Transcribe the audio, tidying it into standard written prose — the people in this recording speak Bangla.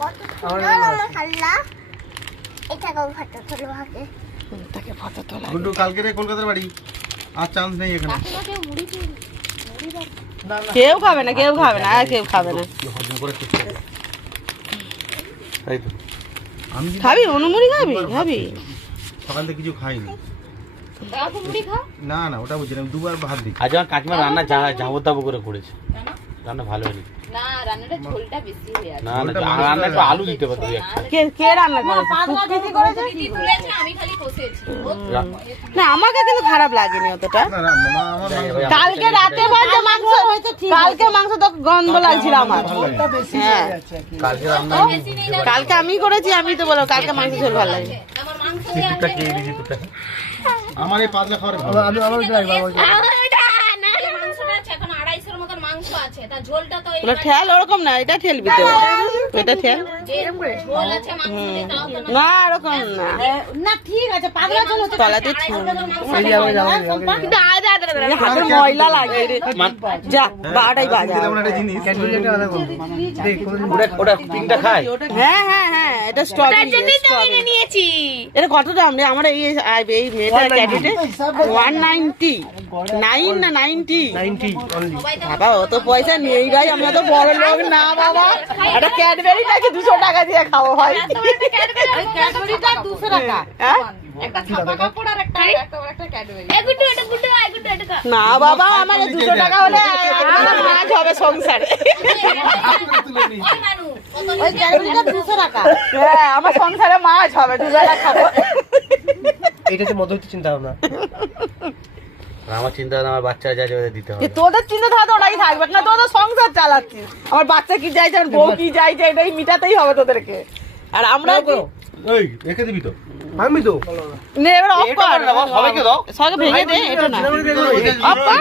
কত সুন্দর আমার খাল্লা। এটাকেও ফটো তোলো আগে। তাকে ফটো তোলা। গুড্ডু কালকে রে কলকাতার বাড়ি আর চান্স নেই এখানে। কেউ খাবে না, কেউ খাবে না, আর কেউ খাবে না। হজম করে ঠিক আছে তাই তো। আমি খাবি অনুমুড়ি খাবি? খাবি সকাল থেকে কিছু খাইনি। না না ওটা বুঝছি না, দুবার ভাত দিই। আজ আমার কাকিমা রান্না যাবো তাবো করে করেছে, রান্না ভালো হয়নি। না রান্নাটা ঝোলটা বেশি হয়ে আছে। না না রান্না একটু আলু দিতে পারতো একটা। কে রান্না করেছে? দিদি করেছে। দিদি তুলেছে, আমি খালি কষেছি। না আমাকে কিন্তু খারাপ লাগেনি অতটা। না না মা আমার মাংস কালকে রাতে বলছে মাংস হয়েছে, কালকে মাংস তো গন্ধ লাগছিল আমার। হ্যাঁ কালকে রান্না বেশি নেই না। কালকে আমি করেছি, আমি তো বলো কালকে মাংস ঝোল ভালো লাগে। আমার মাংস চিত্রটা কে দিদি তোটা আমার এই পাতলা খাবার আমি এই মাংসটা আছে এখন 250 মতন মাংস আছে। তা ঝোলটা তো ওটা ঠেল ওরকম না, এটা ঠেলবি তো। এটা ঠেল ঝোল আছে মাংস দিয়ে তাও তো না, ওরকম না। না ঠিক আছে পাগলা চলো তো। তলাতে ঠেল। কিন্তু আজ হাতে ময়লা লাগে রে। যা 12টাই বাজে। এমন একটা জিনিস ওটা তিনটা খায়। হ্যাঁ হ্যাঁ হ্যাঁ, এটা স্ট্রবেরি নিয়েছি। এটা কত দাম রে? আমরা এই মেয়েটার ক্যাডিটে 190 9 না 90 বাবা, অত পয়সা নেই ভাই, আমরা তো বড় লোক না বাবা। একটা ক্যাডবেরিটাকে 200 টাকা দিয়ে খাওয়া হয়। ক্যাডবেরিটা 200 টাকা। হ্যাঁ? একটা ছাপা কাপড় আর একটা ক্যাডবেরি। এ গুড্ডু এটা এটা না বাবা, আমার 200 টাকা হলে আমার মাছ হবে সংসারে। মানু কত ওই ক্যাডবেরিটা 200 টাকা। হ্যাঁ, আমার সংসারে মাছ হবে, 2 বেলা খাবো। এটা হচ্ছে মধ্যবিত্ত চিন্তা ভাবনা। আমার চিন্তা আমার বাচ্চারা যা যাবে দিতে হবে। তোদের চিন্তা ধারা তো ওটাই থাকবে না, তোদের সংসার চালাচ্ছিস। আমার বাচ্চা কি চাইছে, আমার বউ কি চাইছে, এটাই মিটাতেই হবে তোদেরকে। আর আমরা এই রেখে দিবি তো আমি তো নে এবার অফ কর। সবাইকে দাও। সবাইকে ভেঙে দে, এটা না। অফ কর।